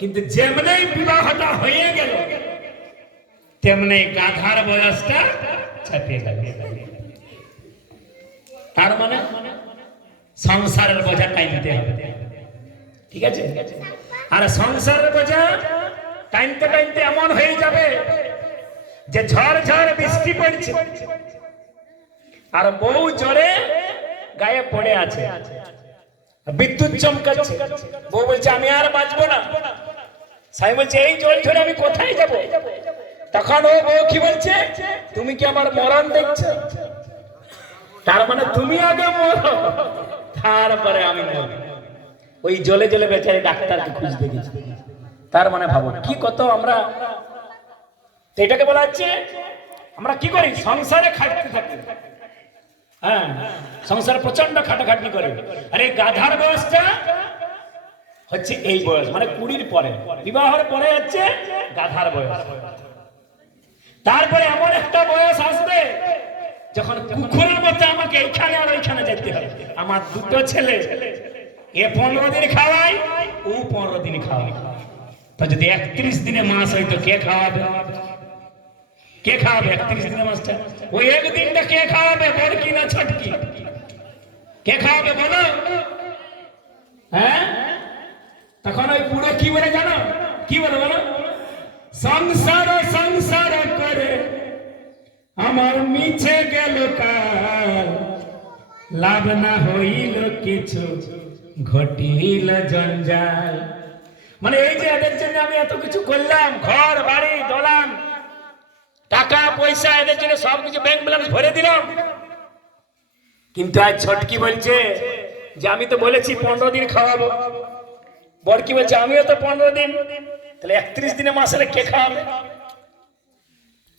কিন্তু যেমনি বিবাহটা হয়ে গেল তেমনি গাধার বয়সটা চাপিয়ে গেল। তার মানে সংসারের বোঝা টাইমতে হবে, ঠিক আছে? আর সংসারের বোঝা টাইমতে টাইমতে এমন হয়ে যাবে যে ঝড় ঝড় বৃষ্টি পড়ছে আর বউ জ্বরে গায়ে পড়ে আছে, বিদ্যুৎ চমকাচ্ছে, বউ বলছে আমি আর বাঁচবো না। স্বামী বলছে এই জল ঝরে আমি কোথায় যাব? তখন ও বউ কি বলছে, তুমি কি আমার মরণ দেখছো? তার মানে তুমি আগে মরো, তারপরে আমি মরব। ওই জলে জলে বেচারি ডাক্তারকে খুঁজতে গেছি। তার মানে ভাবো কি কত আমরা, এটাকে বলা হচ্ছে আমরা কি করি, সংসারে খাটতে থাকি। হ্যাঁ, সংসারে প্রচন্ড খাটাখাটনি করে। আরে গাধার বয়সটা হচ্ছে এই বয়স, মানে 20-র পরে, বিবাহের পরে হচ্ছে গাধার বয়স। তারপরে এমন একটা বয়স আসবে যখন কুকুরের মতো আমাকে এইখানে আর ওইখানে যেতে হবে। আমার দুটো ছেলে, এ 15 দিন খাওয়াই, ও 15 দিন খাওয়াই। তো যদি 31 দিনে মাস হইতো কে খাওয়াবে? কে খাওয়াবে 31 দিনে মাসটা? ওই একদিনটা কে খাওয়াবে, বড়কি না ছটকি? কে খাওয়াবে বলো? হ্যাঁ, তখন ওই বুড়ো কি বলে জানো? কি বলে বলো? সংসার সংসার করে আমার মিছে গেল কাল, লাভ না হইল কিছু, ঘটিল জঞ্জাল। মানে এই যে এদের জন্য আমি এত কিছু করলাম, ঘর বাড়ি দলান টাকা পয়সা এদের জন্য সবকিছু ব্যাংক ব্যালেন্স ভরে দিলাম, কিন্তু আজ ছটকি বলছে যে আমি তো বলেছি 15 দিন খাওয়াবো। বড়কি বলছে আমিও তো 15 দিন, তাহলে 31 দিনে মাস হলে কে খাওয়াবে?